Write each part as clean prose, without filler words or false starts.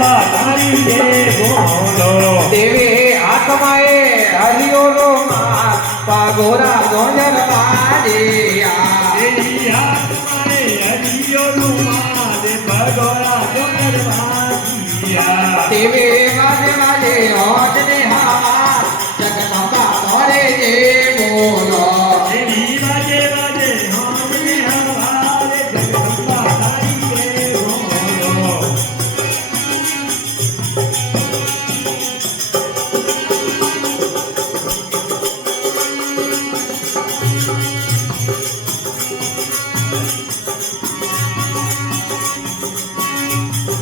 જગદંબા તારી જય બોલો દેવે આત્માએ હરિયો રો માં પાગોરા ગોંજર માજિયા દેવી આત્માએ હરિયો રો માં પાગોરા ગોંજર માજિયા દેવે માજે માજે હોજ ને હા જગદંબા તારે જય બોલો દેવી માજે માજે હોજ ને હા જગદંબા તારી જય બોલો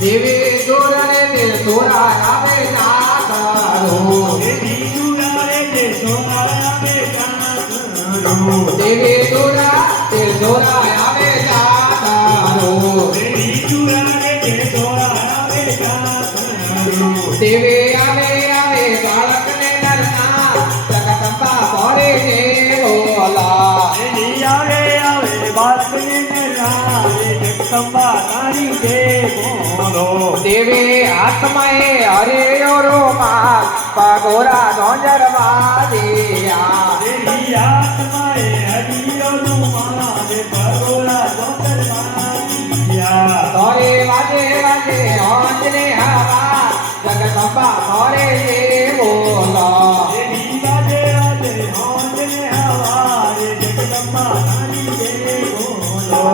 દેવે દોરને દિલ દોરા આવે નાથરો દેવી દુલારે જે સોનારા આવે કાંતરો દેવે દોરા દિલ દોરા આવે નાથરો દેવી દુલારે જે સોનારા આવે કાંતરો દેવે આવે આવે બાળકને નરના જગદંબા ભરે જે બોલા દેવી આવે આવે બાળકને રાવે જગદંબા તારી જય બોલો દેવે આત્માએ હરે રો માં પાગોરા ગોંજર માજિયા દેવી આત્માએ હરિયો મારે ભગોરા ગોતર મારિયા તોરે વાજે વાજે હોજને હવા જગદંબા ભરે જે બોલા દેવી વાજે વાજે હોજને હવારે જગદંબા તારી જય બોલો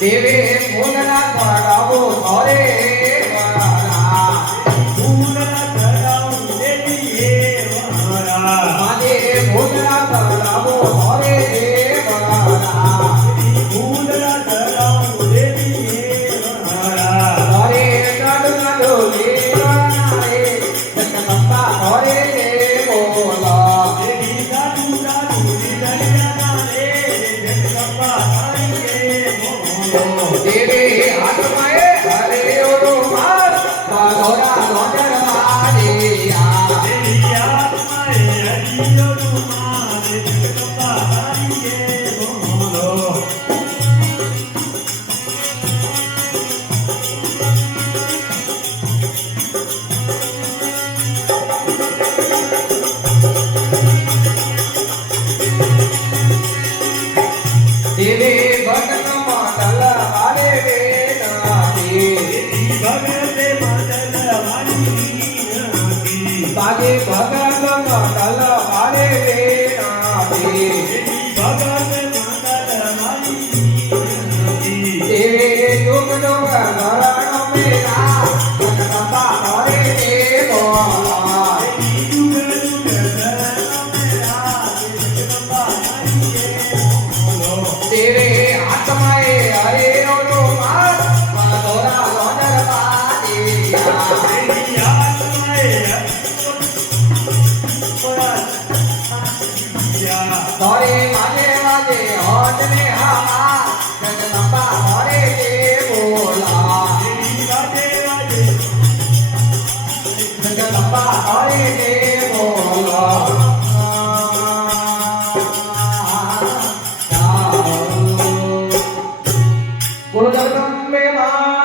દેવે ફૂલના કરાવો ઘરે વરા ફૂલના કરાઉ દેવી હે વરા માજે ફૂલના કરાવો ઘરે વરા ફૂલના કરાઉ દેવી હે વરા ઘરે નડ નડો લેવનારે જગદંબા ઘરે જે બોલા દેવી સાધુ સાધુ દરિયા રે જગદંબા તારી જય બોલો દેવે આત્માએ હરે રો માર પાગોરા ગોંજર માજિયા દેવી આત્માએ હરિયો મારે જગદંબા તારી જય બોલો દેવે ભગત મંડલ વારે વેનાથી દેવી ભગતે મંડલ વાણી બાગે ભગત મંડલ વારે વેનાથી દેવી ભગતે મંડલ વાણી દેવે યુગ યુગ ગરણ મેરા જગદંબા ઘરે જે બોલા દેવે આત્માએ હરે રો માર પાગોરા ગોંજર માજિયા તોરે વાજે વાજે હોજને હવા જગદંબા ઘરે જે બોલા જગદંબા ઘરે જે બોલા બોલો જગદંબે માં